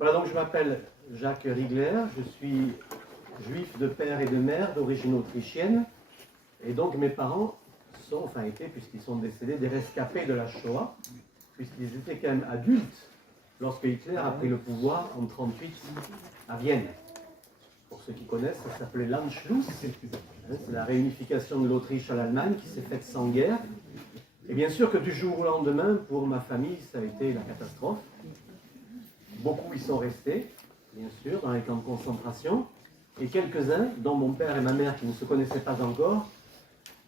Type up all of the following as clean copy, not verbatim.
Voilà, donc je m'appelle Jacques Rigler, je suis juif de père et de mère d'origine autrichienne, et donc mes parents étaient, puisqu'ils sont décédés, des rescapés de la Shoah, puisqu'ils étaient quand même adultes lorsque Hitler a pris le pouvoir en 1938 à Vienne. Pour ceux qui connaissent, ça s'appelait l'Anschluss, c'est la réunification de l'Autriche à l'Allemagne qui s'est faite sans guerre. Et bien sûr que du jour au lendemain, pour ma famille, ça a été la catastrophe. Beaucoup y sont restés, bien sûr, dans les camps de concentration, et quelques-uns, dont mon père et ma mère qui ne se connaissaient pas encore,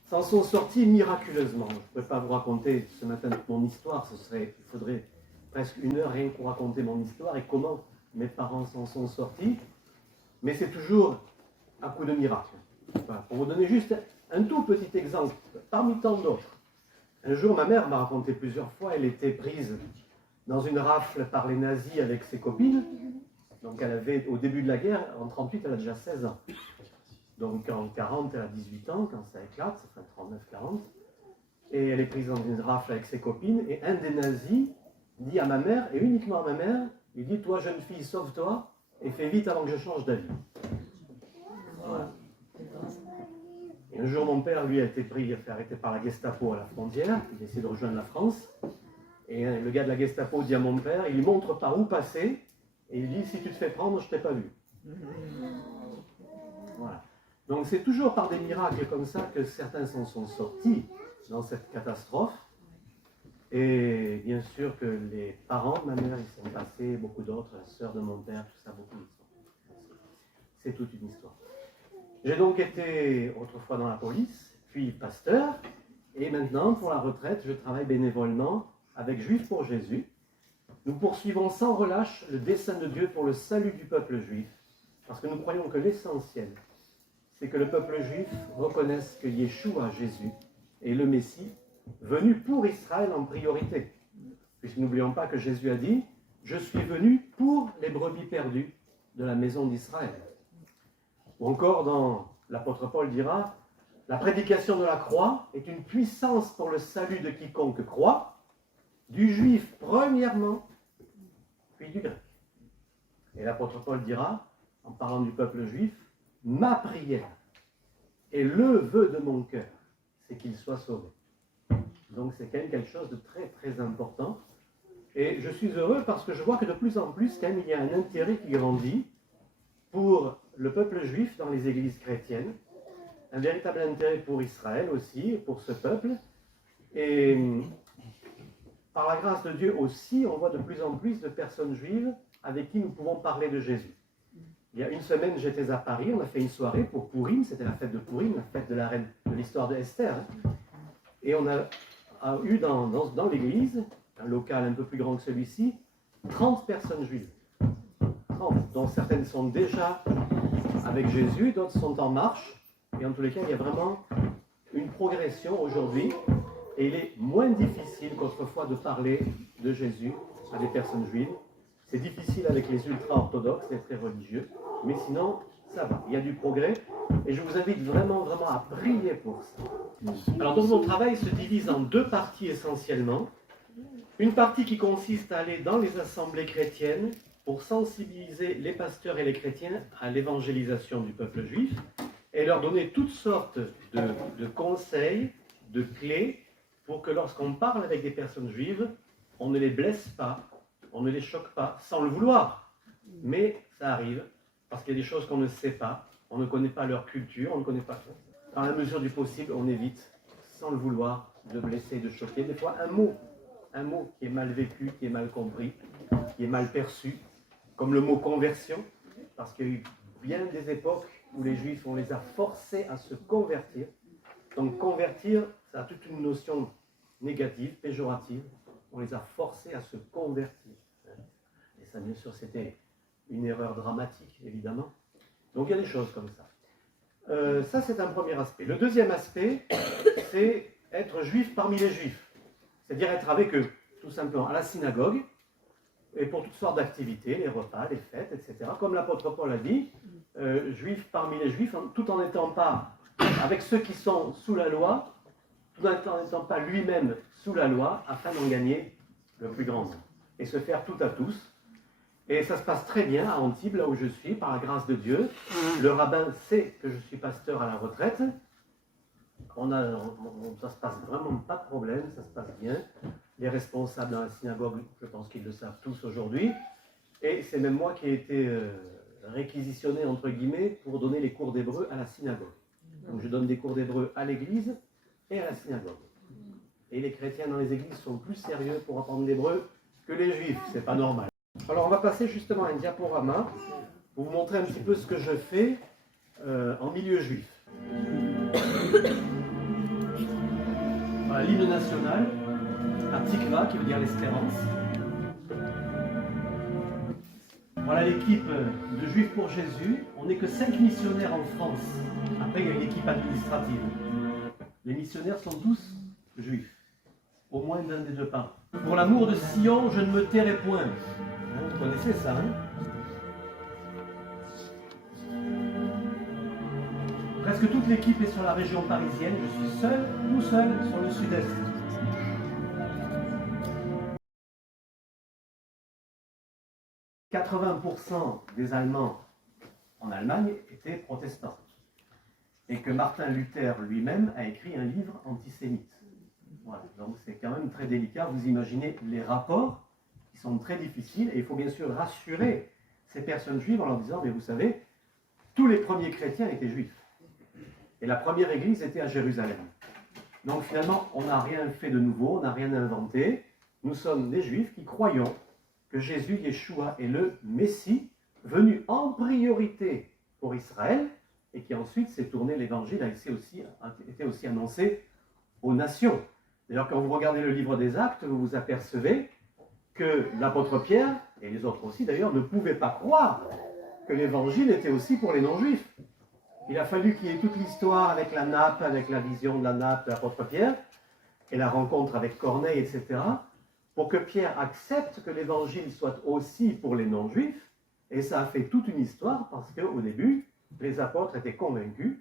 s'en sont sortis miraculeusement. Je ne pourrais pas vous raconter ce matin mon histoire, il faudrait presque une heure rien que pour raconter mon histoire et comment mes parents s'en sont sortis, mais c'est toujours un coup de miracle. Voilà. Pour vous donner juste un tout petit exemple, parmi tant d'autres. Un jour, ma mère m'a raconté plusieurs fois, elle était prise dans une rafle par les nazis avec ses copines. Donc elle avait, au début de la guerre, en 1938, elle a déjà 16 ans. Donc en 1940, elle a 18 ans, quand ça éclate, ça fait 39-40. Et elle est prise dans une rafle avec ses copines, et un des nazis dit à ma mère, et uniquement à ma mère, il dit, toi jeune fille, sauve-toi, et fais vite avant que je change d'avis. Voilà. Et un jour, mon père, lui, a été fait arrêter par la Gestapo à la frontière, il a essayé de rejoindre la France. Et le gars de la Gestapo dit à mon père, il lui montre par où passer, et il dit, si tu te fais prendre, je ne t'ai pas vu. Voilà. Donc c'est toujours par des miracles comme ça que certains s'en sont sortis dans cette catastrophe. Et bien sûr que les parents de ma mère, ils sont passés, beaucoup d'autres, la sœur de mon père, tout ça, beaucoup d'histoires. C'est toute une histoire. J'ai donc été autrefois dans la police, puis pasteur, et maintenant, pour la retraite, je travaille bénévolement avec Juifs pour Jésus. Nous poursuivons sans relâche le dessein de Dieu pour le salut du peuple juif, parce que nous croyons que l'essentiel, c'est que le peuple juif reconnaisse que Yeshua, Jésus, est le Messie, venu pour Israël en priorité. Puisque n'oublions pas que Jésus a dit « Je suis venu pour les brebis perdues de la maison d'Israël ». Ou encore, dans l'apôtre Paul dira « La prédication de la croix est une puissance pour le salut de quiconque croit, du juif premièrement, puis du grec. » Et l'apôtre Paul dira, en parlant du peuple juif, « Ma prière et le vœu de mon cœur, c'est qu'il soit sauvé. » Donc c'est quand même quelque chose de très très important. Et je suis heureux parce que je vois que de plus en plus, quand même, il y a un intérêt qui grandit pour le peuple juif dans les églises chrétiennes, un véritable intérêt pour Israël aussi, pour ce peuple. Et par la grâce de Dieu aussi, on voit de plus en plus de personnes juives avec qui nous pouvons parler de Jésus. Il y a une semaine, j'étais à Paris, on a fait une soirée pour Pourim, c'était la fête de Pourim, la fête de la reine de l'histoire de Esther. Et on a eu dans l'église, un local un peu plus grand que celui-ci, 30 personnes juives. 30, dont certaines sont déjà avec Jésus, d'autres sont en marche. Et en tous les cas, il y a vraiment une progression aujourd'hui. Et il est moins difficile qu'autrefois de parler de Jésus à des personnes juives. C'est difficile avec les ultra-orthodoxes, les très religieux. Mais sinon, ça va. Il y a du progrès. Et je vous invite vraiment à prier pour ça. Alors donc mon travail se divise en deux parties essentiellement. Une partie qui consiste à aller dans les assemblées chrétiennes pour sensibiliser les pasteurs et les chrétiens à l'évangélisation du peuple juif et leur donner toutes sortes de conseils, de clés pour que lorsqu'on parle avec des personnes juives, on ne les blesse pas, on ne les choque pas, sans le vouloir. Mais ça arrive, parce qu'il y a des choses qu'on ne sait pas, on ne connaît pas leur culture, on ne connaît pas. Dans la mesure du possible, on évite, sans le vouloir, de blesser, de choquer. Des fois, un mot qui est mal vécu, qui est mal compris, qui est mal perçu, comme le mot conversion, parce qu'il y a eu bien des époques où les Juifs, on les a forcés à se convertir. Donc convertir, ça a toute une notion négative, péjorative. On les a forcés à se convertir. Et ça, bien sûr, c'était une erreur dramatique, évidemment. Donc il y a des choses comme ça. Ça, c'est un premier aspect. Le deuxième aspect, c'est être juif parmi les juifs. C'est-à-dire être avec eux, tout simplement, à la synagogue, et pour toutes sortes d'activités, les repas, les fêtes, etc. Comme l'apôtre Paul a dit, juif parmi les juifs, tout en n'étant pas avec ceux qui sont sous la loi, tout en n'étant pas lui-même sous la loi, afin d'en gagner le plus grand nombre. Et se faire tout à tous. Et ça se passe très bien à Antibes, là où je suis, par la grâce de Dieu. Le rabbin sait que je suis pasteur à la retraite. Ça se passe vraiment pas de problème, ça se passe bien. Les responsables dans la synagogue, je pense qu'ils le savent tous aujourd'hui. Et c'est même moi qui ai été réquisitionné, entre guillemets, pour donner les cours d'hébreu à la synagogue. Donc je donne des cours d'hébreu à l'église et à la synagogue. Et les chrétiens dans les églises sont plus sérieux pour apprendre l'hébreu que les juifs, c'est pas normal. Alors on va passer justement à un diaporama pour vous montrer un petit peu ce que je fais en milieu juif. Voilà l'hymne national, Tikva, qui veut dire l'espérance. Voilà l'équipe de Juifs pour Jésus. On n'est que 5 missionnaires en France. Après, il y a une équipe administrative. Les missionnaires sont tous juifs, au moins d'un des deux parents. Pour l'amour de Sion, je ne me tairai point. Vous connaissez ça, hein? Presque toute l'équipe est sur la région parisienne. Je suis seul, tout seul, sur le sud-est. « 80% des Allemands en Allemagne étaient protestants. Et que Martin Luther lui-même a écrit un livre antisémite. Voilà, donc c'est quand même très délicat. Vous imaginez les rapports qui sont très difficiles. Et il faut bien sûr rassurer ces personnes juives en leur disant, mais vous savez, tous les premiers chrétiens étaient juifs. Et la première église était à Jérusalem. Donc finalement, on n'a rien fait de nouveau, on n'a rien inventé. Nous sommes des juifs qui croyons que Jésus, Yeshua, est le Messie, venu en priorité pour Israël, et qui ensuite s'est tourné, l'évangile a été aussi annoncé aux nations. D'ailleurs, quand vous regardez le livre des Actes, vous vous apercevez que l'apôtre Pierre, et les autres aussi d'ailleurs, ne pouvaient pas croire que l'évangile était aussi pour les non-juifs. Il a fallu qu'il y ait toute l'histoire avec la nappe, avec la vision de la nappe de l'apôtre Pierre, et la rencontre avec Corneille, etc., pour que Pierre accepte que l'évangile soit aussi pour les non-juifs. Et ça a fait toute une histoire, parce qu'au début, les apôtres étaient convaincus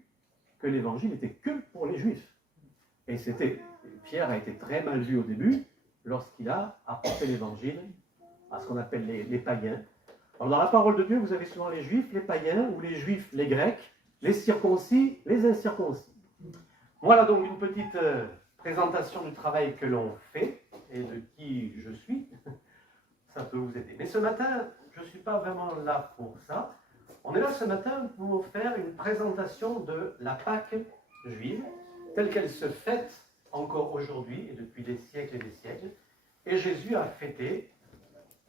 que l'évangile n'était que pour les juifs. Et Pierre a été très mal vu au début, lorsqu'il a apporté l'évangile à ce qu'on appelle les païens. Alors dans la parole de Dieu, vous avez souvent les juifs, les païens, ou les juifs, les grecs, les circoncis, les incirconcis. Voilà donc une petite présentation du travail que l'on fait et de qui je suis. Ça peut vous aider. Mais ce matin, je ne suis pas vraiment là pour ça. On est là ce matin pour vous faire une présentation de la Pâque juive, telle qu'elle se fête encore aujourd'hui et depuis des siècles et des siècles. Et Jésus a fêté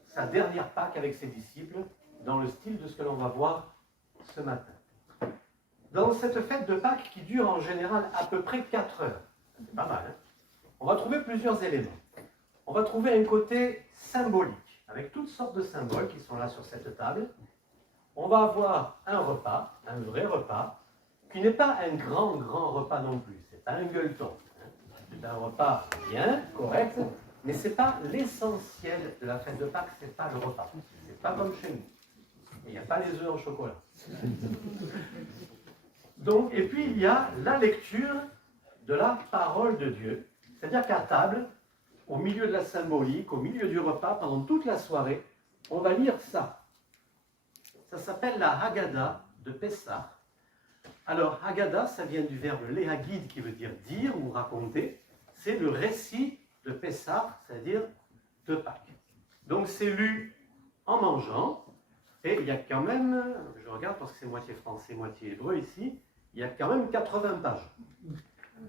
sa dernière Pâque avec ses disciples dans le style de ce que l'on va voir ce matin. Dans cette fête de Pâques qui dure en général à peu près 4 heures, c'est pas mal, hein, on va trouver plusieurs éléments. On va trouver un côté symbolique, avec toutes sortes de symboles qui sont là sur cette table. On va avoir un repas, un vrai repas, qui n'est pas un grand repas non plus. C'est pas un gueuleton. Hein. C'est un repas bien, correct, mais ce n'est pas l'essentiel de la fête de Pâques, ce n'est pas le repas. C'est pas comme chez nous. Il n'y a pas les œufs au chocolat. Donc, et puis il y a la lecture de la parole de Dieu. C'est-à-dire qu'à table, au milieu de la symbolique, au milieu du repas, pendant toute la soirée, on va lire ça. Ça s'appelle la Haggadah de Pessah. Alors, Haggadah, ça vient du verbe léhagid, qui veut dire dire ou raconter. C'est le récit de Pessah, c'est-à-dire de Pâques. Donc, c'est lu en mangeant. Et il y a quand même, je regarde parce que c'est moitié français, moitié hébreu ici, il y a quand même 80 pages.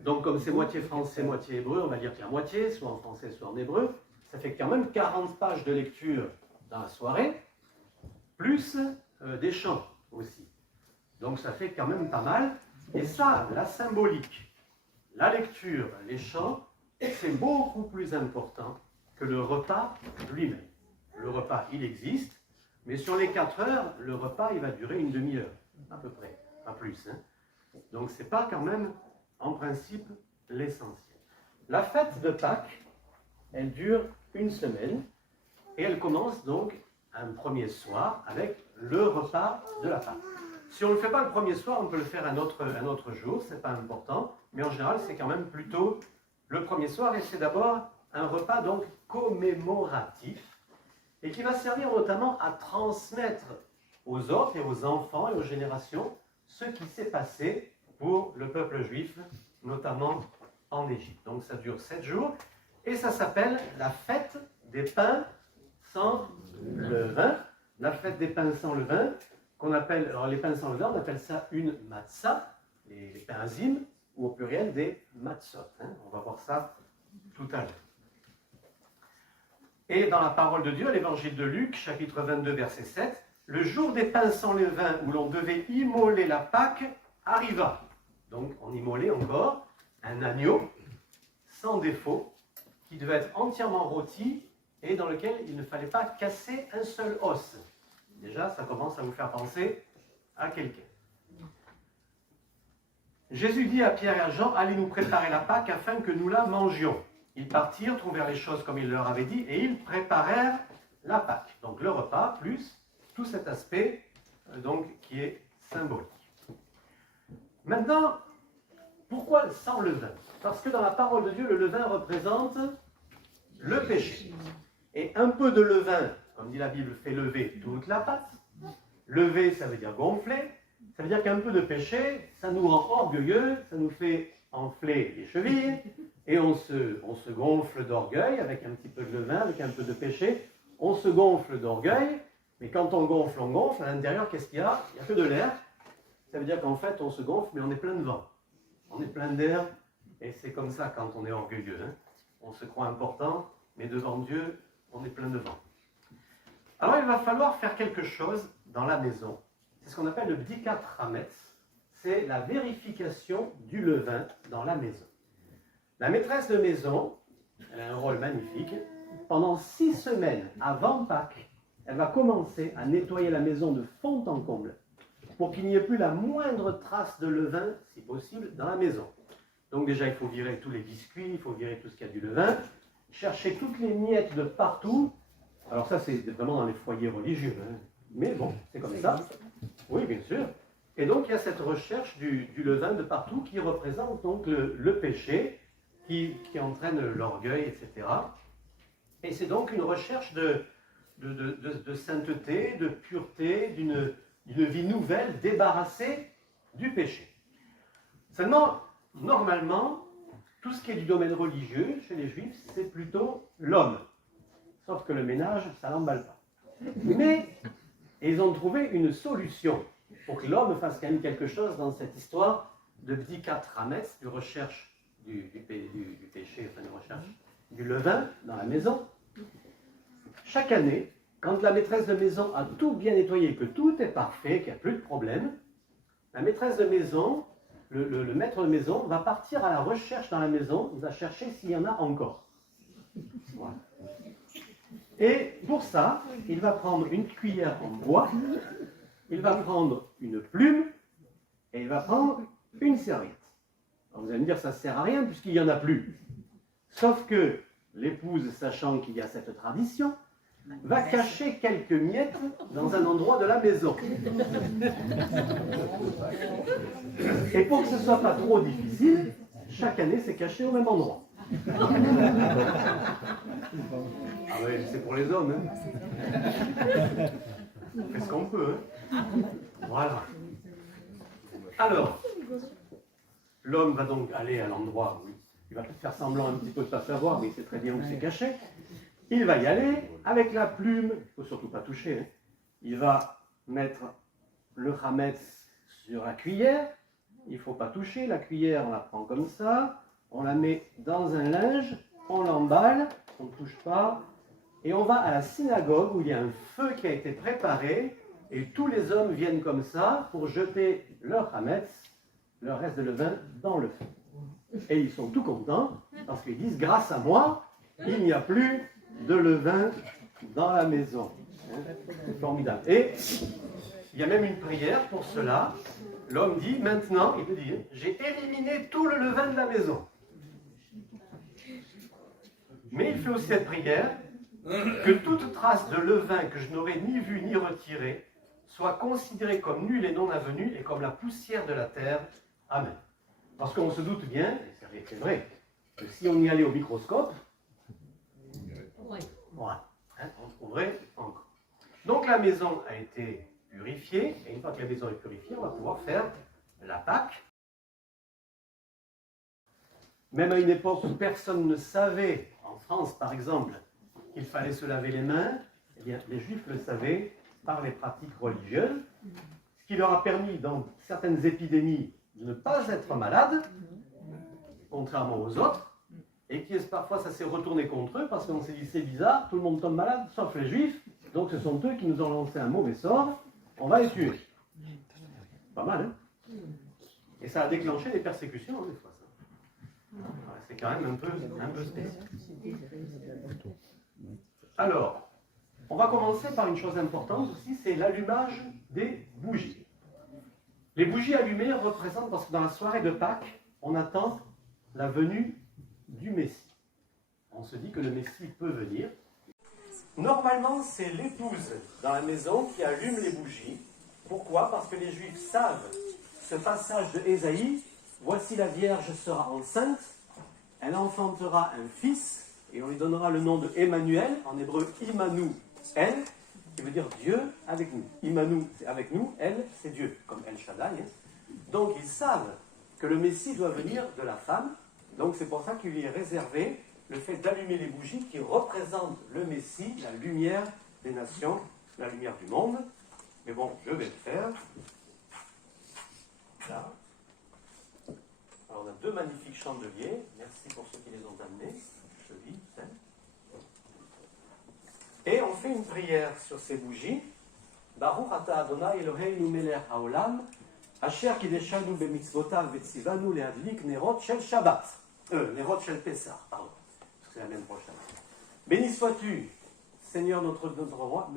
Donc, comme c'est moitié français, moitié hébreu, on va lire la moitié, soit en français, soit en hébreu. Ça fait quand même 40 pages de lecture dans la soirée, plus des chants aussi. Donc ça fait quand même pas mal. Et ça, la symbolique, la lecture, les chants, c'est beaucoup plus important que le repas lui-même. Le repas, il existe, mais sur les 4 heures, le repas, il va durer une demi-heure, à peu près, pas plus. Hein. Donc c'est pas quand même, en principe, l'essentiel. La fête de Pâques, elle dure une semaine, et elle commence donc un premier soir avec le repas de la Pâque. Si on ne le fait pas le premier soir, on peut le faire un autre jour, c'est pas important, mais en général, c'est quand même plutôt le premier soir, et c'est d'abord un repas donc commémoratif, et qui va servir notamment à transmettre aux autres et aux enfants et aux générations ce qui s'est passé pour le peuple juif, notamment en Égypte. Donc ça dure 7 jours, et ça s'appelle la fête des pains sans levain. La fête des pains sans levain, qu'on appelle, alors les pains sans levain, on appelle ça une matzah, les pains azim, ou au pluriel des matzot. On va voir ça tout à l'heure. Et dans la parole de Dieu, l'évangile de Luc, chapitre 22, verset 7, le jour des pains sans levain où l'on devait immoler la Pâque arriva. Donc on immolait encore un agneau sans défaut qui devait être entièrement rôti et dans lequel il ne fallait pas casser un seul os. Déjà, ça commence à vous faire penser à quelqu'un. Jésus dit à Pierre et à Jean, allez nous préparer la Pâque afin que nous la mangions. Ils partirent, trouvèrent les choses comme il leur avait dit, et ils préparèrent la Pâque. Donc le repas, plus tout cet aspect donc, qui est symbolique. Maintenant, pourquoi sans levain? Parce que dans la parole de Dieu, le levain représente le péché. Et un peu de levain, comme dit la Bible, fait lever toute la pâte. Lever, ça veut dire gonfler. Ça veut dire qu'un peu de péché, ça nous rend orgueilleux, ça nous fait enfler les chevilles, et on se gonfle d'orgueil avec un petit peu de levain, avec un peu de péché. On se gonfle d'orgueil, mais quand on gonfle, à l'intérieur, qu'est-ce qu'il y a? Il n'y a que de l'air. Ça veut dire qu'en fait, on se gonfle, mais on est plein de vent. On est plein d'air, et c'est comme ça quand on est orgueilleux. On se croit important, mais devant Dieu, on est plein de vent. Alors il va falloir faire quelque chose dans la maison. C'est ce qu'on appelle le bdikat hametz. C'est la vérification du levain dans la maison. La maîtresse de maison, elle a un rôle magnifique. Pendant 6 semaines avant Pâques, elle va commencer à nettoyer la maison de fond en comble pour qu'il n'y ait plus la moindre trace de levain, si possible, dans la maison. Donc déjà, il faut virer tous les biscuits, il faut virer tout ce qu'il y a du levain, chercher toutes les miettes de partout. Alors ça, c'est vraiment dans les foyers religieux. Mais bon, c'est comme ça. Oui, bien sûr. Et donc, il y a cette recherche du levain de partout qui représente donc le péché, qui entraîne l'orgueil, etc. Et c'est donc une recherche de sainteté, de pureté, d'une vie nouvelle, débarrassée du péché. Seulement, normalement, tout ce qui est du domaine religieux, chez les Juifs, c'est plutôt l'homme. Sauf que le ménage, ça l'emballe pas. Mais ils ont trouvé une solution pour que l'homme fasse quand même quelque chose dans cette histoire de bdikat hametz, de recherche du péché, enfin de recherche du levain dans la maison. Chaque année, quand la maîtresse de maison a tout bien nettoyé, que tout est parfait, qu'il n'y a plus de problème, la maîtresse de maison, le maître de maison, va partir à la recherche dans la maison, il va chercher s'il y en a encore. Voilà. Et pour ça, il va prendre une cuillère en bois, il va prendre une plume, et il va prendre une serviette. Alors vous allez me dire, ça ne sert à rien puisqu'il n'y en a plus. Sauf que l'épouse, sachant qu'il y a cette tradition, va cacher quelques miettes dans un endroit de la maison. Et pour que ce ne soit pas trop difficile, chaque année, c'est caché au même endroit. Ah oui, c'est pour les hommes. On fait ce qu'on peut. Voilà. Alors, l'homme va donc aller à l'endroit où il va peut-être faire semblant un petit peu de ne pas savoir, mais il sait très bien où c'est caché. Il va y aller avec la plume, il ne faut surtout pas toucher. Il va mettre le hametz sur la cuillère, il ne faut pas toucher. La cuillère, on la prend comme ça, on la met dans un linge, on l'emballe, on ne touche pas, et on va à la synagogue où il y a un feu qui a été préparé, et tous les hommes viennent comme ça pour jeter leur hametz, leur reste de levain, dans le feu. Et ils sont tout contents, parce qu'ils disent, grâce à moi, il n'y a plus de levain dans la maison. C'est formidable. Et il y a même une prière pour cela. L'homme dit, maintenant, il peut dire, j'ai éliminé tout le levain de la maison. Mais il fait aussi cette prière, que toute trace de levain que je n'aurais ni vu ni retiré soit considérée comme nulle et non avenue et comme la poussière de la terre. Amen. Parce qu'on se doute bien, et c'est vrai, que si on y allait au microscope, voilà, Hein, on trouverait encore. Donc la maison a été purifiée, et une fois que la maison est purifiée, on va pouvoir faire la Pâque. Même à une époque où personne ne savait, en France par exemple, qu'il fallait se laver les mains, eh bien, les Juifs le savaient par les pratiques religieuses, ce qui leur a permis, dans certaines épidémies, de ne pas être malades, contrairement aux autres, et qui parfois ça s'est retourné contre eux, parce qu'on s'est dit c'est bizarre, tout le monde tombe malade, sauf les Juifs, donc ce sont eux qui nous ont lancé un mauvais sort, on va les tuer. Pas mal, hein? Et ça a déclenché des persécutions, hein, des fois, ça. Ouais, c'est quand même un peu spécial. Alors, on va commencer par une chose importante aussi, c'est l'allumage des bougies. Les bougies allumées représentent, parce que dans la soirée de Pâques, on attend la venue du Messie. On se dit que le Messie peut venir. Normalement, c'est l'épouse dans la maison qui allume les bougies. Pourquoi? Parce que les Juifs savent ce passage de Ésaïe. Voici la Vierge sera enceinte, elle enfantera un fils, et on lui donnera le nom de Emmanuel, en hébreu Imanu, elle, qui veut dire Dieu avec nous. Imanu, c'est avec nous, elle, c'est Dieu, comme El Shaddai. Hein. Donc ils savent que le Messie doit venir de la femme, donc c'est pour ça qu'il lui est réservé le fait d'allumer les bougies qui représentent le Messie, la lumière des nations, la lumière du monde. Mais bon, je vais le faire. Là. Alors on a deux magnifiques chandeliers. Merci pour ceux qui les ont amenés. Joli, hein. Et on fait une prière sur ces bougies. Baruch ata Adonai Eloheinu melech haolam, asher kideshanu bemitzvotav vetzivanu leadlik nerot shel Shabbat. Nerot shel Pessah, pardon. C'est la même prochaine. Béni sois-tu, Seigneur notre roi.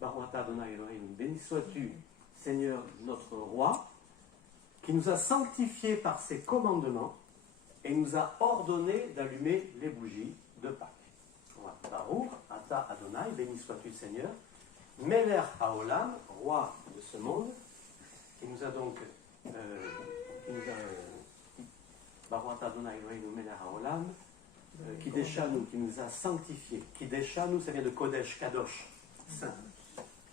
Baruch ata Adonai Eloheinu. Béni sois-tu, Seigneur notre roi, qui nous a sanctifiés par ses commandements et nous a ordonné d'allumer les bougies de Pâques. Baruch ata Adonai, béni sois-tu Seigneur, Melech haolam, roi de ce monde, qui nous a donc, Baruch ata Adonai Eloheinu Melech haolam, Kideshanu, qui nous a sanctifiés. Kideshanu, ça vient de Kodesh, Kadosh, saint.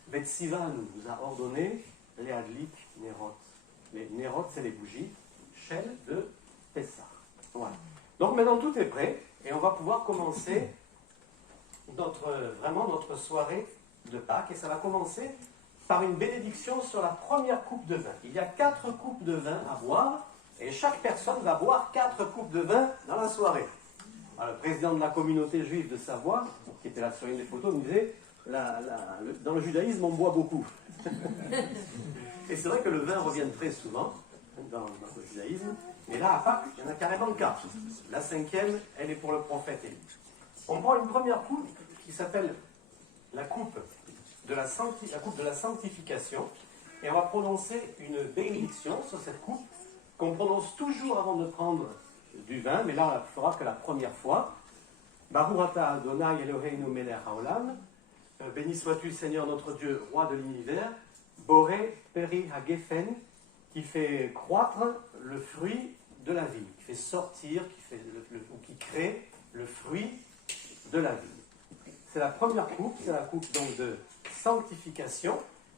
Vetsivanu nous a ordonné les Adlik Nerot. Les Nerot, c'est les bougies, Shel de Pessah. Voilà. Donc maintenant tout est prêt et on va pouvoir commencer vraiment notre soirée de Pâques. Et ça va commencer par une bénédiction sur la première coupe de vin. Il y a 4 coupes de vin à boire et chaque personne va boire 4 coupes de vin dans la soirée. Alors, le président de la communauté juive de Savoie, qui était là sur une des photos, me disait dans le judaïsme, on boit beaucoup. Et c'est vrai que le vin revient très souvent dans le judaïsme. Mais là, à Pâques, il y en a carrément 4. La 5e, elle est pour le prophète Élie. On prend une première coupe qui s'appelle la coupe de la sanctification. Et on va prononcer une bénédiction sur cette coupe qu'on prononce toujours avant de prendre du vin. Mais là, on ne la fera que la première fois. Baruch ata Adonai Eloheinu melech haolam. Béni sois-tu, Seigneur notre Dieu, roi de l'univers. Boré peri hagefen, qui fait croître le fruit de la vie, qui fait sortir, qui crée le fruit de la vie. C'est la première coupe, c'est la coupe donc de sanctification,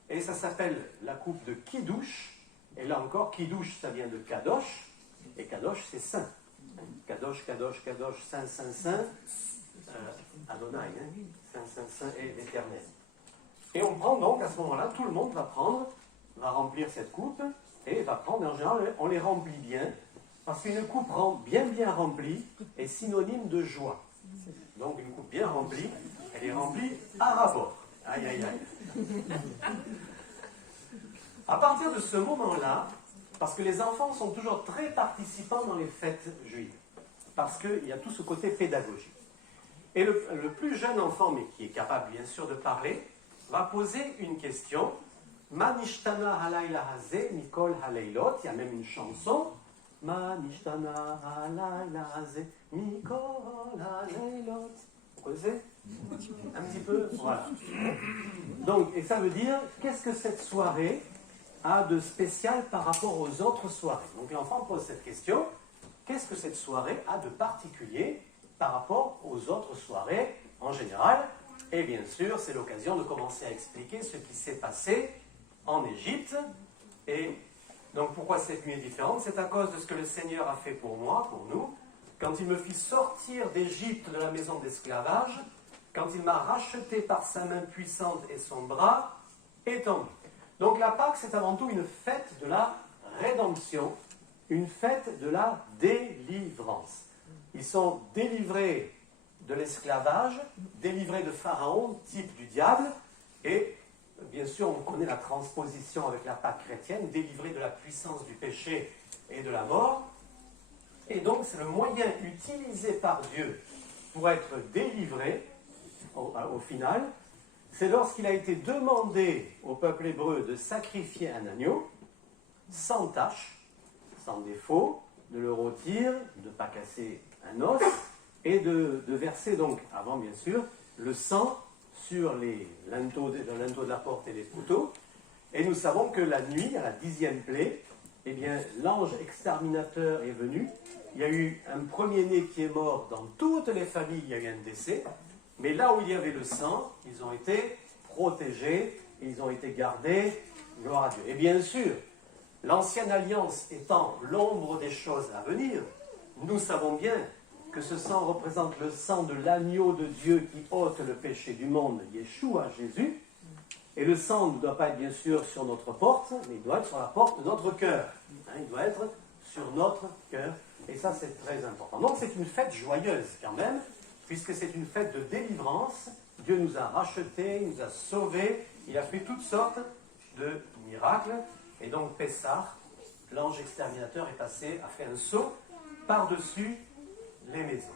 et ça s'appelle la coupe de Kiddush. Et là encore, Kiddush, ça vient de Kadosh, et Kadosh, c'est saint. Kadosh, Kadosh, Kadosh, saint, saint, saint, Adonai, hein, saint, saint, saint et éternel. Et on prend donc, à ce moment-là, tout le monde va remplir cette coupe, et va prendre, en général, on les remplit bien, parce qu'une coupe bien remplie est synonyme de joie. Donc une coupe bien remplie, elle est remplie à rabord. Aïe, aïe, aïe. À partir de ce moment-là, parce que les enfants sont toujours très participants dans les fêtes juives, parce qu'il y a tout ce côté pédagogique. Et le plus jeune enfant, mais qui est capable bien sûr de parler, va poser une question. Manishtana halayla haze mikol halaylot. Il y a même une chanson. Manishtana halayla haze mikol halaylot. Vous connaissez? Un petit peu? Voilà. Donc, et ça veut dire, qu'est-ce que cette soirée a de spécial par rapport aux autres soirées? Donc l'enfant pose cette question. Qu'est-ce que cette soirée a de particulier par rapport aux autres soirées en général? Et bien sûr, c'est l'occasion de commencer à expliquer ce qui s'est passé en Égypte. Et donc pourquoi cette nuit est différente? C'est à cause de ce que le Seigneur a fait pour moi, pour nous, quand il me fit sortir d'Égypte, de la maison d'esclavage, quand il m'a racheté par sa main puissante et son bras étendu. Donc la Pâque, c'est avant tout une fête de la rédemption, une fête de la délivrance. Ils sont délivrés de l'esclavage, délivrés de Pharaon, type du diable, et bien sûr on connaît la transposition avec la Pâque chrétienne, délivrés de la puissance du péché et de la mort. Et donc c'est le moyen utilisé par Dieu pour être délivré, au final, c'est lorsqu'il a été demandé au peuple hébreu de sacrifier un agneau, sans tache, sans défaut, de le rôtir, de ne pas casser un os, et de verser donc, avant bien sûr, le sang sur les linteaux de la porte et les couteaux. Et nous savons que la nuit, à la 10e plaie, eh bien, l'ange exterminateur est venu. Il y a eu un premier-né qui est mort dans toutes les familles, il y a eu un décès. Mais là où il y avait le sang, ils ont été protégés, ils ont été gardés, gloire à Dieu. Et bien sûr, l'ancienne alliance étant l'ombre des choses à venir, nous savons bien que ce sang représente le sang de l'agneau de Dieu qui ôte le péché du monde, Yeshua, Jésus. Et le sang ne doit pas être bien sûr sur notre porte, mais il doit être sur la porte de notre cœur. Il doit être sur notre cœur. Et ça, c'est très important. Donc, c'est une fête joyeuse quand même, puisque c'est une fête de délivrance. Dieu nous a rachetés, nous a sauvés. Il a fait toutes sortes de miracles. Et donc, Pessah, l'ange exterminateur est passé, a fait un saut par-dessus les maisons.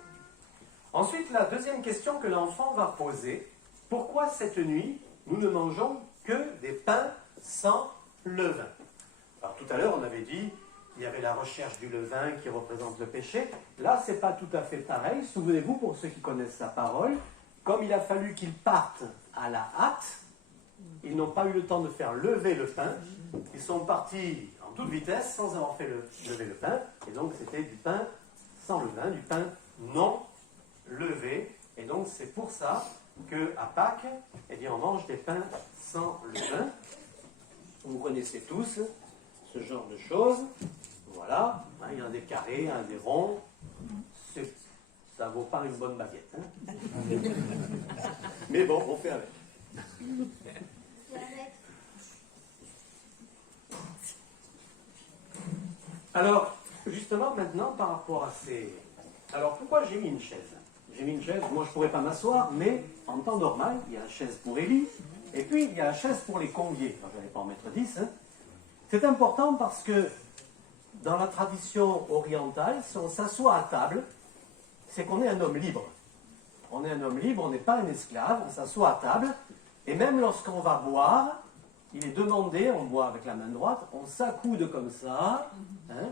Ensuite, la deuxième question que l'enfant va poser, pourquoi cette nuit, nous ne mangeons que des pains sans levain? Alors, tout à l'heure, on avait dit qu'il y avait la recherche du levain qui représente le péché. Là, ce n'est pas tout à fait pareil. Souvenez-vous, pour ceux qui connaissent sa parole, comme il a fallu qu'ils partent à la hâte, ils n'ont pas eu le temps de faire lever le pain. Ils sont partis en toute vitesse sans avoir fait lever le pain. Et donc, c'était du pain sans levain, du pain non levé. Et donc, c'est pour ça qu'à Pâques, eh bien, on mange des pains sans levain. Vous connaissez tous ce genre de choses. Voilà. Il y en a des carrés, il y en a des ronds. Ça ne vaut pas une bonne baguette. Hein. Mais bon, on fait avec. Alors, justement, maintenant, par rapport à ces... Alors, pourquoi j'ai mis une chaise? J'ai mis une chaise, moi je ne pourrais pas m'asseoir, mais en temps normal, il y a la chaise pour Élie, et puis il y a la chaise pour les conviés. Enfin, je n'allais pas en mettre 10. Hein. C'est important parce que dans la tradition orientale, si on s'assoit à table, c'est qu'on est un homme libre. On est un homme libre, on n'est pas un esclave, on s'assoit à table, et même lorsqu'on va boire, il est demandé, on boit avec la main droite, on s'accoude comme ça, hein,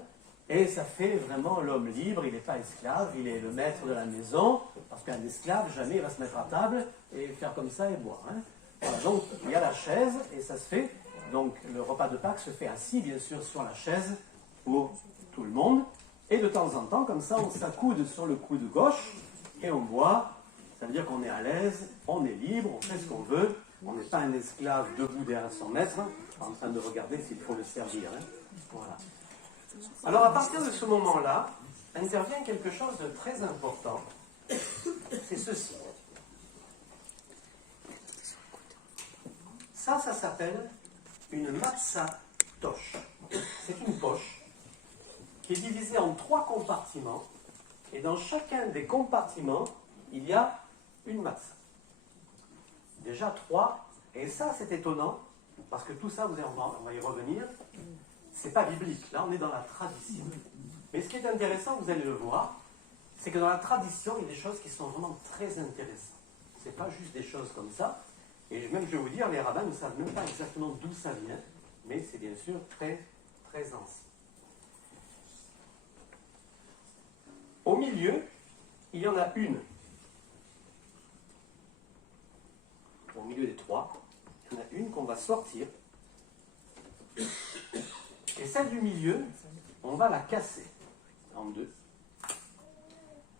et ça fait vraiment l'homme libre, il n'est pas esclave, il est le maître de la maison, parce qu'un esclave, jamais il va se mettre à table et faire comme ça et boire. Hein. Voilà, donc il y a la chaise, et ça se fait, donc le repas de Pâques se fait assis, bien sûr, sur la chaise, pour tout le monde, et de temps en temps, comme ça, on s'accoude sur le coude gauche, et on boit, ça veut dire qu'on est à l'aise, on est libre, on fait ce qu'on veut, on n'est pas un esclave debout derrière son maître, en train de regarder s'il faut le servir. Hein. Voilà. Alors, à partir de ce moment-là, intervient quelque chose de très important, c'est ceci. Ça s'appelle une matzah tosh. C'est une poche qui est divisée en 3 compartiments, et dans chacun des compartiments, il y a une matzah. Déjà 3, et ça c'est étonnant, parce que tout ça, on va y revenir, c'est pas biblique, là on est dans la tradition. Mais ce qui est intéressant, vous allez le voir, c'est que dans la tradition, il y a des choses qui sont vraiment très intéressantes. C'est pas juste des choses comme ça, et même je vais vous dire, les rabbins ne savent même pas exactement d'où ça vient, mais c'est bien sûr très, très ancien. Au milieu, il y en a une. Au milieu des 3, il y en a une qu'on va sortir. Et celle du milieu, on va la casser en 2.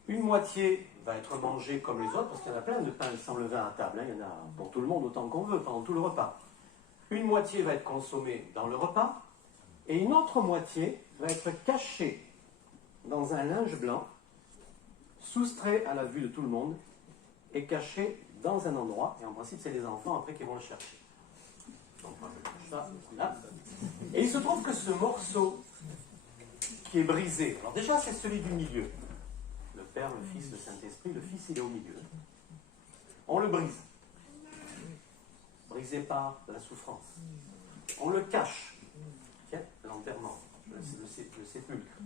Une moitié va être mangée comme les autres, parce qu'il y en a plein de pains sans levain à table, hein. Il y en a pour tout le monde autant qu'on veut, pendant tout le repas. Une moitié va être consommée dans le repas, et une autre moitié va être cachée dans un linge blanc, soustrait à la vue de tout le monde, et caché dans un endroit, et en principe c'est les enfants après qui vont le chercher. Donc, ça, là. Et il se trouve que ce morceau qui est brisé, alors déjà c'est celui du milieu, le Père, le Fils, le Saint-Esprit, le Fils il est au milieu. On le brise, brisé par la souffrance. On le cache, tiens, l'enterrement, le sépulcre.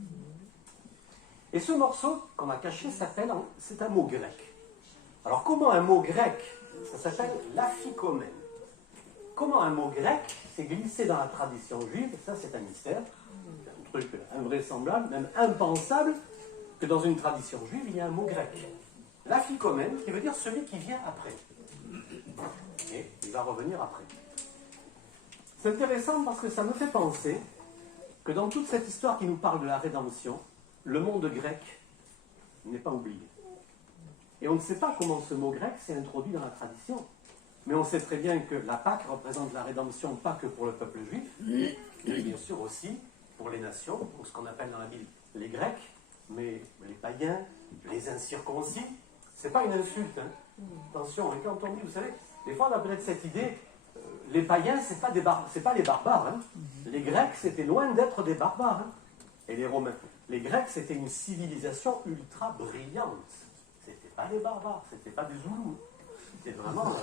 Et ce morceau qu'on a caché s'appelle, c'est un mot grec. Alors comment un mot grec, ça s'appelle l'aphikomène. Comment un mot grec s'est glissé dans la tradition juive, ça c'est un mystère, c'est un truc invraisemblable, même impensable, que dans une tradition juive il y a un mot grec. L'aphikomène, qui veut dire celui qui vient après. Et il va revenir après. C'est intéressant parce que ça me fait penser que dans toute cette histoire qui nous parle de la rédemption, le monde grec n'est pas oublié. Et on ne sait pas comment ce mot grec s'est introduit dans la tradition. Mais on sait très bien que la Pâque représente la rédemption pas que pour le peuple juif, mais bien sûr aussi pour les nations, ou ce qu'on appelle dans la Bible les Grecs, mais les païens, les incirconcis. C'est pas une insulte, hein. Attention, et quand on dit, vous savez, des fois on a peut-être cette idée, les païens, c'est pas les barbares. Hein. Les Grecs, c'était loin d'être des barbares. Hein. Et les Romains. Les Grecs, c'était une civilisation ultra brillante. C'était pas les barbares, c'était pas des Zoulous. C'était vraiment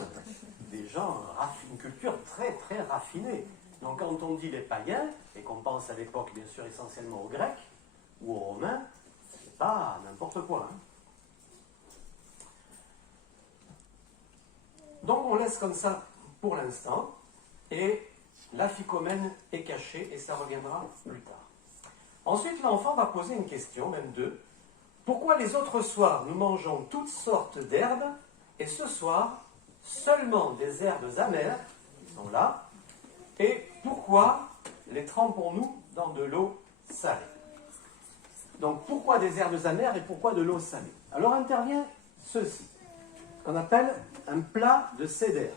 des gens, une culture très très raffinée. Donc quand on dit les païens, et qu'on pense à l'époque bien sûr essentiellement aux Grecs ou aux Romains, c'est pas n'importe quoi. Hein. Donc on laisse comme ça pour l'instant, et l'aphikomène est caché, et ça reviendra plus tard. Ensuite l'enfant va poser une question, même deux. Pourquoi les autres soirs nous mangeons toutes sortes d'herbes, et ce soir, seulement des herbes amères, qui sont là, et pourquoi les trempons-nous dans de l'eau salée? Donc, pourquoi des herbes amères et pourquoi de l'eau salée? Alors intervient ceci, qu'on appelle un plat de seder.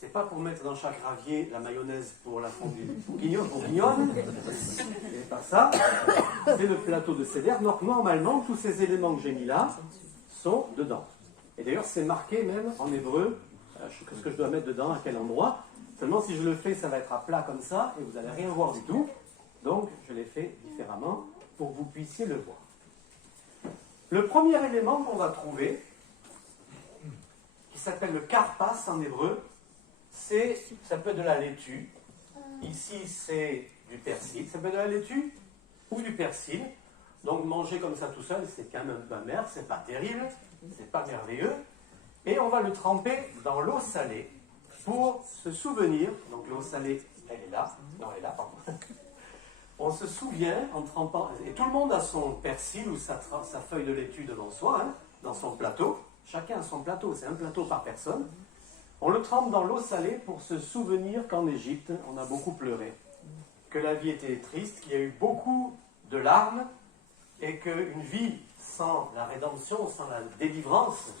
C'est pas pour mettre dans chaque ravier la mayonnaise pour la fondue bourguignonne, c'est pas ça, c'est le plateau de seder. Donc, normalement, tous ces éléments que j'ai mis là sont dedans. Et d'ailleurs, c'est marqué même en hébreu, ce que je dois mettre dedans, à quel endroit. Seulement, si je le fais, ça va être à plat comme ça, et vous n'allez rien voir du tout. Donc, je l'ai fait différemment pour que vous puissiez le voir. Le premier élément qu'on va trouver, qui s'appelle le karpas en hébreu, ça peut être de la laitue. Ici, c'est du persil. Ça peut être de la laitue ou du persil. Donc, manger comme ça tout seul, c'est quand même un peu amer, c'est pas terrible, c'est pas merveilleux. Et on va le tremper dans l'eau salée pour se souvenir. Donc, l'eau salée, elle est là. Non, elle est là, pardon. On se souvient en trempant. Et tout le monde a son persil ou sa feuille de laitue devant soi, hein, dans son plateau. Chacun a son plateau, c'est un plateau par personne. On le trempe dans l'eau salée pour se souvenir qu'en Égypte, on a beaucoup pleuré. Que la vie était triste, qu'il y a eu beaucoup de larmes, et qu'une vie sans la rédemption, sans la délivrance,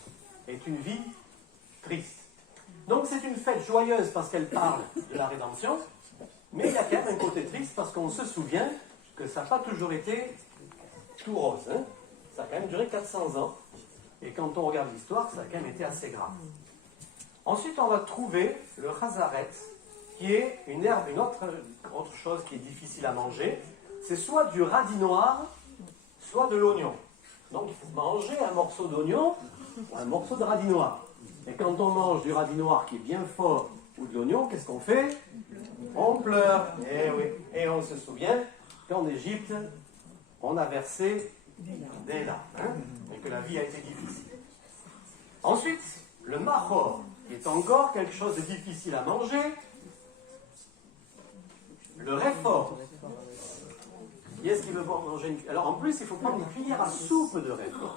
est une vie triste. Donc c'est une fête joyeuse parce qu'elle parle de la rédemption, mais il y a quand même un côté triste parce qu'on se souvient que ça n'a pas toujours été tout rose. Hein. Ça a quand même duré 400 ans, et quand on regarde l'histoire, ça a quand même été assez grave. Ensuite, on va trouver le chazaret, qui est une herbe, une autre chose qui est difficile à manger. C'est soit du radis noir, soit de l'oignon. Donc il faut manger un morceau d'oignon ou un morceau de radis noir. Et quand on mange du radis noir qui est bien fort ou de l'oignon, qu'est-ce qu'on fait? On pleure. Et oui. Et on se souvient qu'en Égypte, on a versé des larmes, hein, et que la vie a été difficile. Ensuite, le mahor, qui est encore quelque chose de difficile à manger. Le réfort. Qui est-ce qui veut manger une... Alors en plus, il faut prendre une cuillère à soupe de réfort.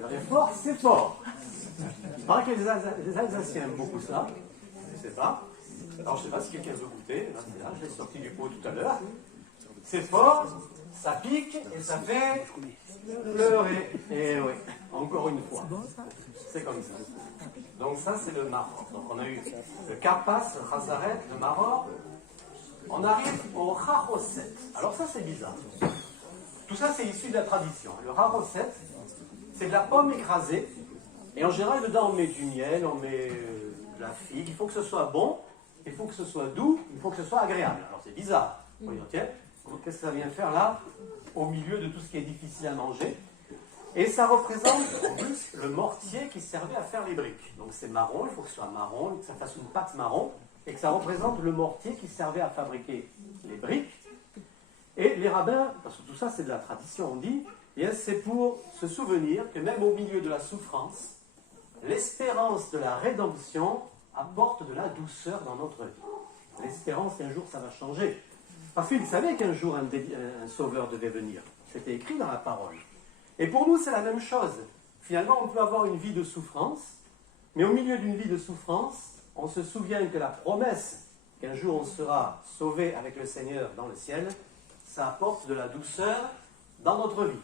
Le réfort, c'est fort. Il paraît que les Alsaciens aiment beaucoup ça. Je ne sais pas. Alors je ne sais pas si quelqu'un veut goûter. Là, je l'ai sorti du pot tout à l'heure. C'est fort, Ça pique et ça fait pleurer. Et oui, encore une fois. C'est comme ça. Donc ça, c'est le Maror. Donc on a eu le Karpas, le Chazaret, le Maror. On arrive au Charoset. Alors ça, c'est bizarre. Tout ça, c'est issu de la tradition. Le Charoset, c'est de la pomme écrasée. Et en général, dedans, on met du miel, on met de la figue. Il faut que ce soit bon, il faut que ce soit doux, il faut que ce soit agréable. Alors c'est bizarre. On va dire, tiens, qu'est-ce que ça vient faire là, au milieu de tout ce qui est difficile à manger? Et ça représente en plus le mortier qui servait à faire les briques. Donc c'est marron, il faut que ce soit marron, que ça fasse une pâte marron, et que ça représente le mortier qui servait à fabriquer les briques. Et les rabbins, parce que tout ça c'est de la tradition, on dit, et c'est pour se souvenir que même au milieu de la souffrance, l'espérance de la rédemption apporte de la douceur dans notre vie. L'espérance qu'un jour ça va changer. Parce qu'ils savaient qu'un jour un sauveur devait venir. C'était écrit dans la parole. Et pour nous, c'est la même chose. Finalement, on peut avoir une vie de souffrance, mais au milieu d'une vie de souffrance, on se souvient que la promesse qu'un jour on sera sauvé avec le Seigneur dans le ciel, ça apporte de la douceur dans notre vie.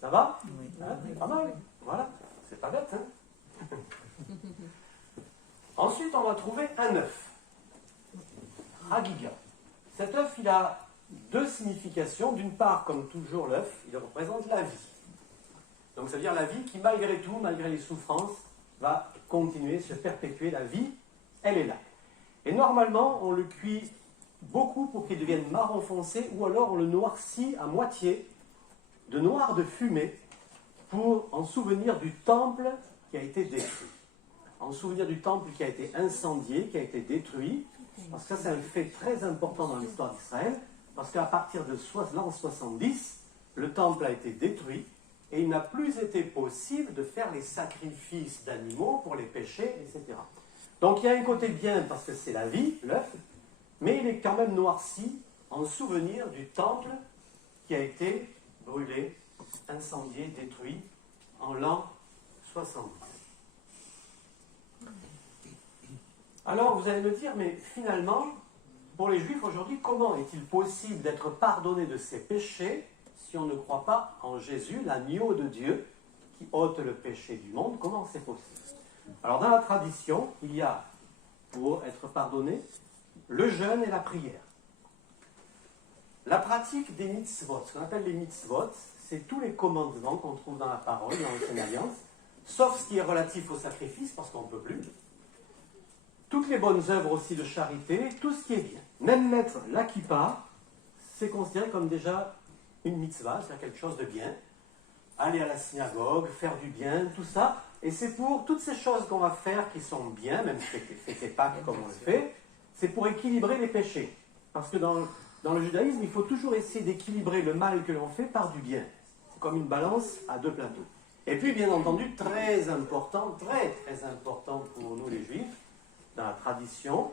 Ça va? Hein? Pas mal. Voilà. C'est pas bête, hein? Ensuite, on va trouver un œuf. Hagiga. Cet œuf, il a deux significations. D'une part, comme toujours l'œuf, il représente la vie. Donc, ça veut dire la vie qui, malgré tout, malgré les souffrances, va continuer, se perpétuer. La vie, elle est là. Et normalement, on le cuit beaucoup pour qu'il devienne marron foncé, ou alors on le noircit à moitié de noir de fumée pour en souvenir du temple qui a été détruit. En souvenir du temple qui a été incendié, qui a été détruit, parce que ça c'est un fait très important dans l'histoire d'Israël, parce qu'à partir de l'an 70, le temple a été détruit, et il n'a plus été possible de faire les sacrifices d'animaux pour les péchés, etc. Donc il y a un côté bien, parce que c'est la vie, l'œuf, mais il est quand même noirci en souvenir du temple qui a été brûlé, incendié, détruit en l'an 70. Alors vous allez me dire, mais finalement, pour les Juifs aujourd'hui, comment est-il possible d'être pardonné de ses péchés si on ne croit pas en Jésus, l'agneau de Dieu, qui ôte le péché du monde? Comment c'est possible? Alors dans la tradition, il y a, pour être pardonné, le jeûne et la prière. La pratique des mitzvot, ce qu'on appelle les mitzvot, c'est tous les commandements qu'on trouve dans la parole, dans l'Ancienne Alliance, sauf ce qui est relatif au sacrifice, parce qu'on ne peut plus. Toutes les bonnes œuvres aussi de charité, tout ce qui est bien. Même mettre la kippa, c'est considéré comme déjà une mitzvah, c'est quelque chose de bien. Aller à la synagogue, faire du bien, tout ça. Et c'est pour toutes ces choses qu'on va faire qui sont bien, même si fêter Pâques comme on le fait, c'est pour équilibrer les péchés. Parce que dans le judaïsme, il faut toujours essayer d'équilibrer le mal que l'on fait par du bien. C'est comme une balance à deux plateaux. Et puis, bien entendu, très important pour nous les Juifs, dans la tradition,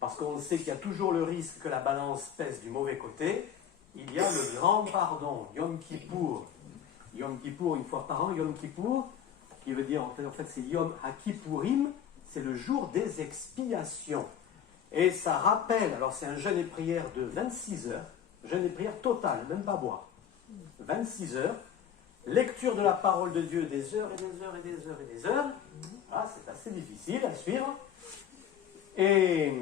parce qu'on sait qu'il y a toujours le risque que la balance pèse du mauvais côté, il y a le grand pardon, Yom Kippour. Yom Kippour, une fois par an, Yom Kippour, qui veut dire, en fait c'est Yom HaKippourim, c'est le jour des expiations. Et ça rappelle, alors c'est un jeûne et prière de 26 heures, jeûne et prière total, même pas boire. 26 heures, lecture de la parole de Dieu des heures et des heures et des heures et des heures. Ah, c'est assez difficile à suivre. Et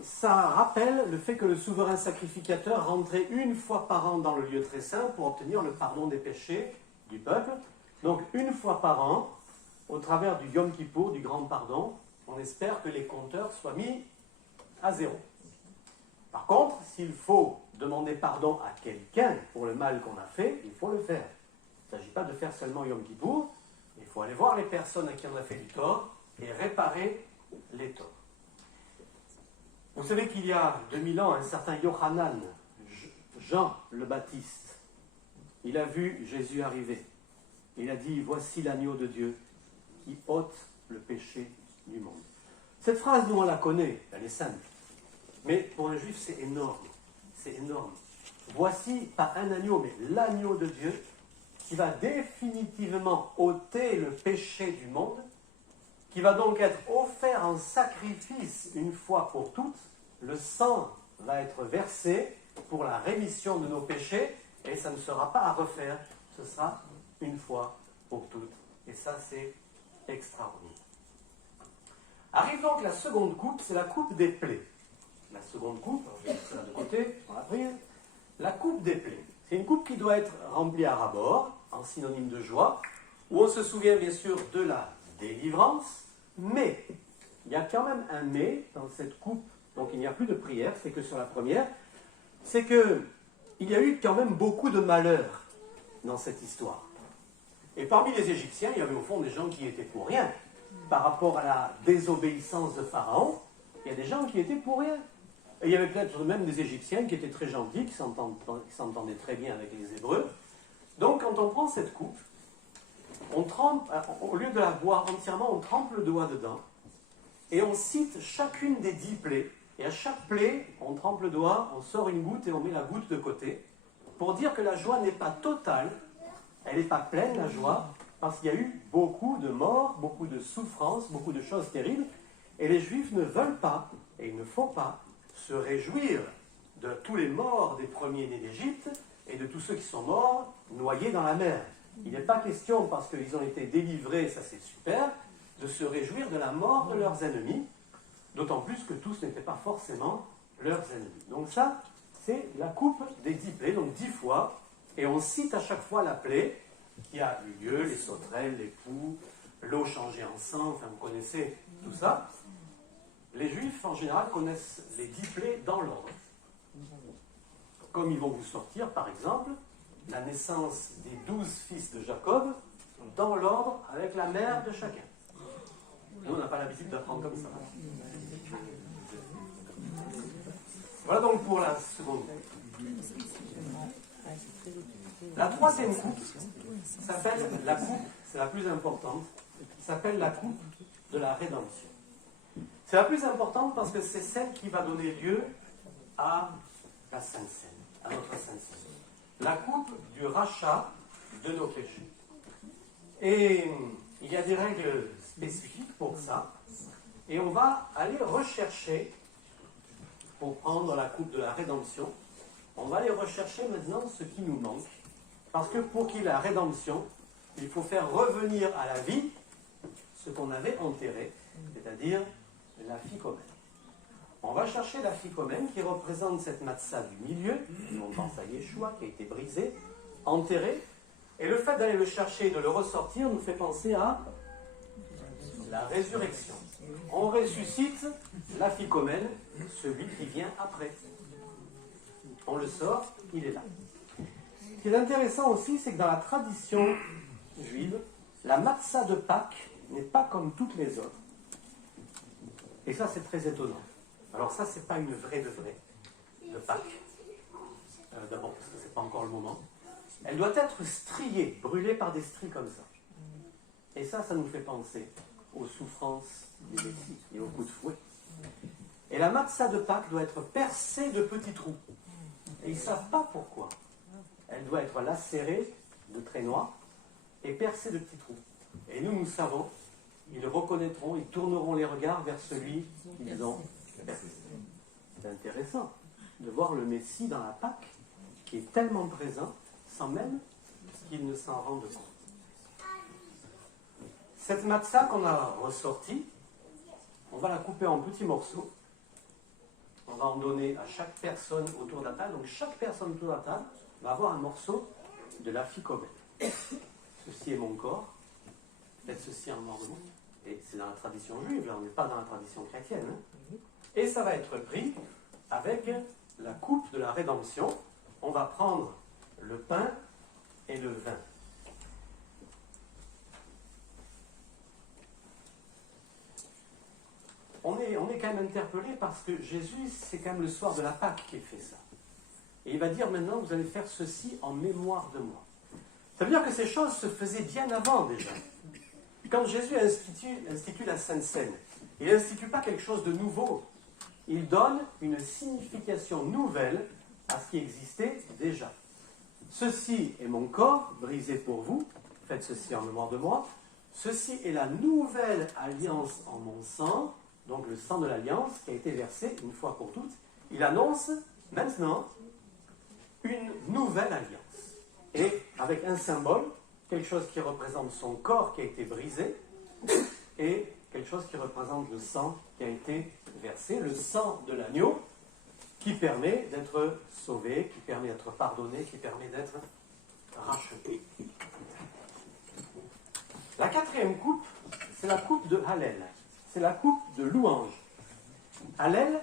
ça rappelle le fait que le souverain sacrificateur rentrait une fois par an dans le lieu très saint pour obtenir le pardon des péchés du peuple. Donc une fois par an, au travers du Yom Kippour, du grand pardon, on espère que les compteurs soient mis à zéro. Par contre, s'il faut demander pardon à quelqu'un pour le mal qu'on a fait, il faut le faire. Il ne s'agit pas de faire seulement Yom Kippour, il faut aller voir les personnes à qui on a fait du tort et réparer les torts. Vous savez qu'il y a 2000 ans, un certain Yohanan, Jean le Baptiste, il a vu Jésus arriver. Il a dit, voici l'agneau de Dieu qui ôte le péché du monde. Cette phrase, nous on la connaît, elle est simple. Mais pour un juif, c'est énorme. C'est énorme. Voici, pas un agneau, mais l'agneau de Dieu qui va définitivement ôter le péché du monde, qui va donc être offert en sacrifice une fois pour toutes. Le sang va être versé pour la rémission de nos péchés, et ça ne sera pas à refaire, ce sera une fois pour toutes. Et ça, c'est extraordinaire. Arrive donc la seconde coupe, c'est la coupe des plaies. La seconde coupe, je vais mettre ça de côté, on la prise. La coupe des plaies. C'est une coupe qui doit être remplie à ras-bord, en synonyme de joie, où on se souvient bien sûr de la délivrance, mais il y a quand même un mais dans cette coupe, donc il n'y a plus de prière, c'est que sur la première, c'est qu'il y a eu quand même beaucoup de malheurs dans cette histoire. Et parmi les Égyptiens, il y avait au fond des gens qui étaient pour rien. Par rapport à la désobéissance de Pharaon, il y a des gens qui étaient pour rien. Et il y avait peut-être même des Égyptiens qui étaient très gentils, qui s'entendaient très bien avec les Hébreux. Donc quand on prend cette coupe, on trempe, au lieu de la boire entièrement, on trempe le doigt dedans, et on cite chacune des 10 plaies. Et à chaque plaie, on trempe le doigt, on sort une goutte et on met la goutte de côté, pour dire que la joie n'est pas totale, elle n'est pas pleine, la joie, parce qu'il y a eu beaucoup de morts, beaucoup de souffrances, beaucoup de choses terribles, et les Juifs ne veulent pas, et il ne faut pas, se réjouir de tous les morts des premiers-nés d'Égypte, et de tous ceux qui sont morts noyés dans la mer. Il n'est pas question, parce qu'ils ont été délivrés, ça c'est super, de se réjouir de la mort de leurs ennemis, d'autant plus que tous n'étaient pas forcément leurs ennemis. Donc ça, c'est la coupe des 10 plaies, donc 10 fois, et on cite à chaque fois la plaie qui a eu lieu, les sauterelles, les poux, l'eau changée en sang, enfin vous connaissez tout ça. Les Juifs, en général, connaissent les 10 plaies dans l'ordre. Comme ils vont vous sortir, par exemple, la naissance des 12 fils de Jacob, dans l'ordre, avec la mère de chacun. Nous, on n'a pas l'habitude d'apprendre comme ça. Voilà donc pour la seconde. La troisième coupe s'appelle la coupe, c'est la plus importante, s'appelle la coupe de la rédemption. C'est la plus importante parce que c'est celle qui va donner lieu à la Sainte Seine, à notre Sainte Seine. La coupe du rachat de nos péchés. Et il y a des règles spécifiques pour ça. Et on va aller rechercher, pour prendre la coupe de la rédemption, on va aller rechercher maintenant ce qui nous manque. Parce que pour qu'il y ait la rédemption, il faut faire revenir à la vie ce qu'on avait enterré, c'est-à-dire la ficomène. On va chercher la ficomène qui représente cette matzah du milieu, on pense à Yeshua qui a été brisé, enterré, et le fait d'aller le chercher et de le ressortir nous fait penser à la résurrection. On ressuscite la ficomène, celui qui vient après. On le sort, il est là. Ce qui est intéressant aussi, c'est que dans la tradition juive, la matzah de Pâques n'est pas comme toutes les autres. Et ça, c'est très étonnant. Alors ça, c'est pas une vraie de vraie de Pâques. D'abord, parce que c'est pas encore le moment. Elle doit être striée, brûlée par des stries comme ça. Et ça nous fait penser aux souffrances des Messie et aux coups de fouet. Et la matzah de Pâques doit être percée de petits trous. Et ils ne savent pas pourquoi. Elle doit être lacérée de traits noirs et percée de petits trous. Et nous savons, ils reconnaîtront, ils tourneront les regards vers celui qu'ils ont percé. C'est intéressant de voir le Messie dans la Pâque qui est tellement présent sans même qu'ils ne s'en rendent compte. Cette matzah qu'on a ressortie, on va la couper en petits morceaux. On va en donner à chaque personne autour de la table. Donc chaque personne autour de la table va avoir un morceau de la ficomène. Ceci est mon corps. Faites ceci en mémoire de moi. Et c'est dans la tradition juive, là on n'est pas dans la tradition chrétienne. Hein. Et ça va être pris avec la coupe de la rédemption. On va prendre le pain et le vin. On est quand même interpellé parce que Jésus, c'est quand même le soir de la Pâque qu'il fait ça. Et il va dire maintenant, vous allez faire ceci en mémoire de moi. Ça veut dire que ces choses se faisaient bien avant déjà. Quand Jésus institue la Sainte Seine, il n'institue pas quelque chose de nouveau. Il donne une signification nouvelle à ce qui existait déjà. Ceci est mon corps brisé pour vous, faites ceci en mémoire de moi. Ceci est la nouvelle alliance en mon sang, donc le sang de l'alliance qui a été versé une fois pour toutes. Il annonce maintenant une nouvelle alliance. Et avec un symbole, quelque chose qui représente son corps qui a été brisé, et quelque chose qui représente le sang qui a été versé, le sang de l'agneau, qui permet d'être sauvé, qui permet d'être pardonné, qui permet d'être racheté. La quatrième coupe, c'est la coupe de Hallel. C'est la coupe de louange. Hallel,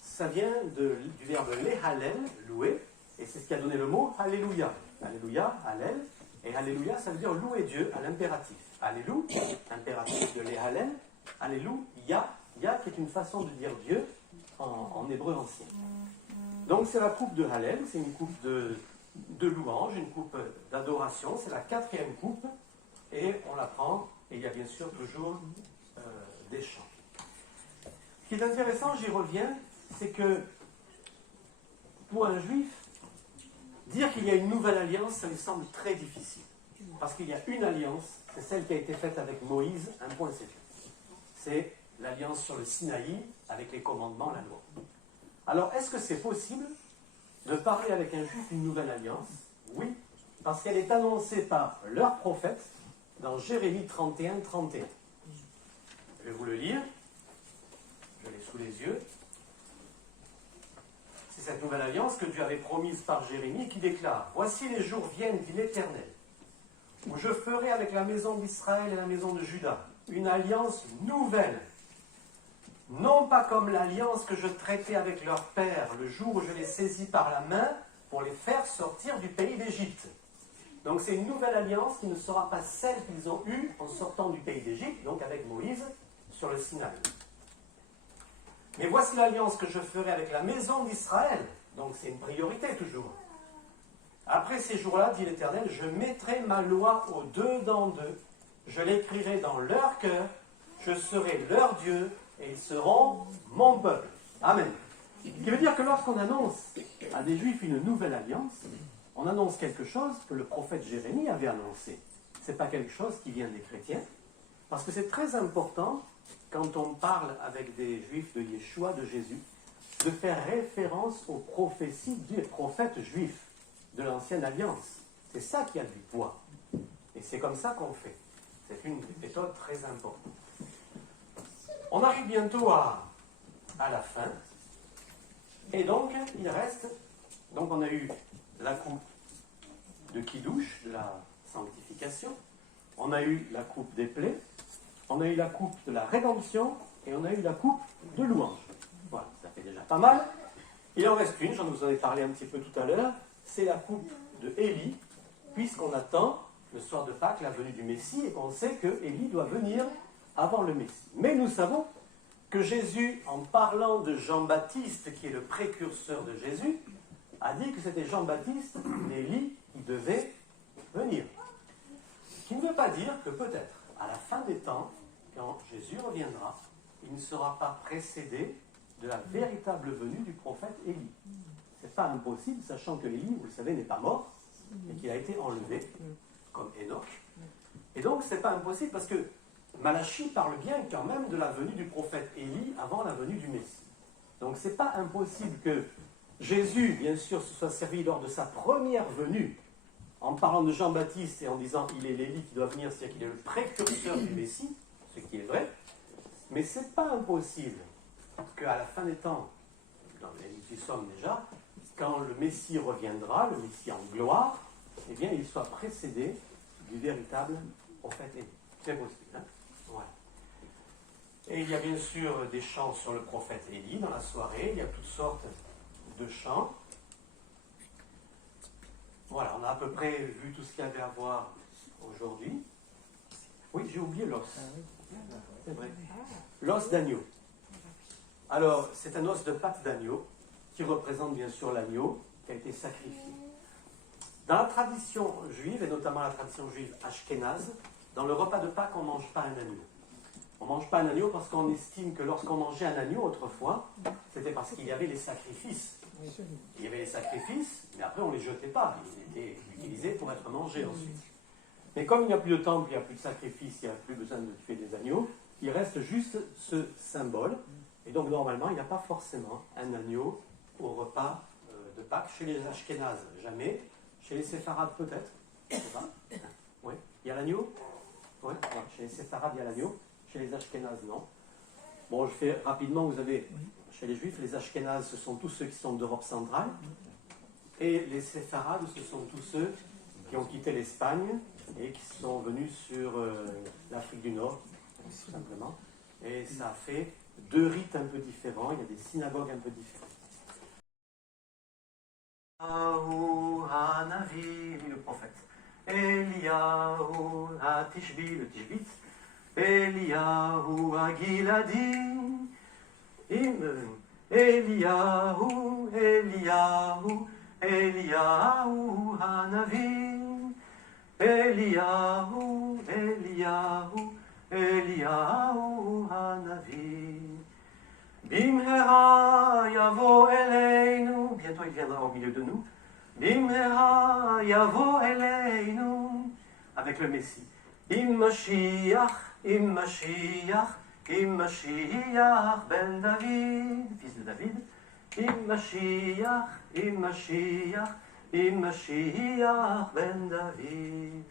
ça vient du verbe lehalel, louer, et c'est ce qui a donné le mot Alléluia. Alléluia, Hallel, et Alléluia, ça veut dire louer Dieu à l'impératif. Alléluia, impératif de lehalel, Alléluia, Ya qui est une façon de dire Dieu en hébreu ancien. Donc c'est la coupe de Hallel, c'est une coupe de louange, une coupe d'adoration, c'est la quatrième coupe, et on la prend, et il y a bien sûr toujours des chants. Ce qui est intéressant, j'y reviens, c'est que pour un juif, dire qu'il y a une nouvelle alliance, ça lui semble très difficile. Parce qu'il y a une alliance, c'est celle qui a été faite avec Moïse, un point c'est tout. C'est l'alliance sur le Sinaï, avec les commandements, la loi. Alors, est-ce que c'est possible de parler avec un juif d'une nouvelle alliance? Oui, parce qu'elle est annoncée par leur prophète dans Jérémie 31, 31. Je vais vous le lire. Je l'ai sous les yeux. C'est cette nouvelle alliance que Dieu avait promise par Jérémie qui déclare: Voici les jours viennent, dit l'Éternel, où je ferai avec la maison d'Israël et la maison de Juda une alliance nouvelle. Non pas comme l'alliance que je traitais avec leur père le jour où je les saisis par la main pour les faire sortir du pays d'Égypte. Donc c'est une nouvelle alliance qui ne sera pas celle qu'ils ont eue en sortant du pays d'Égypte, donc avec Moïse, sur le Sinaï. Mais voici l'alliance que je ferai avec la maison d'Israël. Donc c'est une priorité toujours. Après ces jours-là, dit l'Éternel, je mettrai ma loi au-dedans d'eux, je l'écrirai dans leur cœur, je serai leur Dieu, et ils seront mon peuple. Amen. Ce qui veut dire que lorsqu'on annonce à des Juifs une nouvelle alliance, on annonce quelque chose que le prophète Jérémie avait annoncé. Ce n'est pas quelque chose qui vient des chrétiens, parce que c'est très important, quand on parle avec des Juifs de Yeshua, de Jésus, de faire référence aux prophéties des prophètes juifs de l'ancienne alliance. C'est ça qui a du poids. Et c'est comme ça qu'on fait. C'est une méthode très importante. On arrive bientôt à la fin. Et donc, il reste... Donc, on a eu la coupe de Kiddush, de la sanctification. On a eu la coupe des plaies. On a eu la coupe de la rédemption. Et on a eu la coupe de louange. Voilà, ça fait déjà pas mal. Il en reste une, j'en vous en ai parlé un petit peu tout à l'heure. C'est la coupe de Élie, puisqu'on attend le soir de Pâques la venue du Messie et qu'on sait que Élie doit venir avant le Messie. Mais nous savons que Jésus, en parlant de Jean-Baptiste, qui est le précurseur de Jésus, a dit que c'était Jean-Baptiste, Élie, qui devait venir. Ce qui ne veut pas dire que peut-être, à la fin des temps, quand Jésus reviendra, il ne sera pas précédé de la véritable venue du prophète Élie. Ce n'est pas impossible, sachant que Élie, vous le savez, n'est pas mort, et qu'il a été enlevé, comme Enoch. Et donc, ce n'est pas impossible, parce que Malachie parle bien quand même de la venue du prophète Élie avant la venue du Messie. Donc, ce n'est pas impossible que Jésus, bien sûr, se soit servi lors de sa première venue, en parlant de Jean-Baptiste et en disant il est l'Élie qui doit venir, c'est-à-dire qu'il est le précurseur du Messie, ce qui est vrai, mais ce n'est pas impossible qu'à la fin des temps, dans les nous y sommes déjà, quand le Messie reviendra, le Messie en gloire, eh bien, il soit précédé du véritable prophète Élie. C'est possible, hein? Voilà. Et il y a bien sûr des chants sur le prophète Élie dans la soirée, il y a toutes sortes de chants. Voilà, on a à peu près vu tout ce qu'il y avait à voir aujourd'hui. Oui, j'ai oublié l'os. C'est vrai. L'os d'agneau. Alors, c'est un os de patte d'agneau qui représente bien sûr l'agneau qui a été sacrifié. Dans la tradition juive, et notamment la tradition juive ashkénaze, dans le repas de Pâques, on ne mange pas un agneau. On ne mange pas un agneau parce qu'on estime que lorsqu'on mangeait un agneau autrefois, c'était parce qu'il y avait les sacrifices. Il y avait les sacrifices, mais après on ne les jetait pas. Ils étaient utilisés pour être mangés ensuite. Mais comme il n'y a plus de temple, il n'y a plus de sacrifices, il n'y a plus besoin de tuer des agneaux, il reste juste ce symbole. Et donc normalement, il n'y a pas forcément un agneau au repas de Pâques. Chez les Ashkénazes, jamais. Chez les Séfarades, peut-être. Je sais pas. Oui. Il y a l'agneau. Oui. Chez les Séfarades, il y a l'agneau. Chez les Ashkénazes, non. Bon, je fais rapidement. Vous avez, chez les Juifs, les Ashkénazes, ce sont tous ceux qui sont d'Europe centrale. Et les Séfarades, ce sont tous ceux qui ont quitté l'Espagne et qui sont venus sur l'Afrique du Nord, tout simplement. Et ça fait deux rites un peu différents, il y a des synagogues un peu différentes. Eliyahu Hanavi, le prophète. Eliyahu Hatishbi, le Tishbit. Eliyahu Agiladi. Eliyahu, Eliyahu, Eliyahu Hanavi. Eliyahu, Eliyahu, Eliyahu Hanavi. Bimhera yavo eleinu. Bientôt il viendra au milieu de nous. Bimhera yavo eleinu. Avec le Messie. Immashiach, Immashiach, Immashiach ben David, fils de David. Immashiach, Immashiach, Immashiach ben David.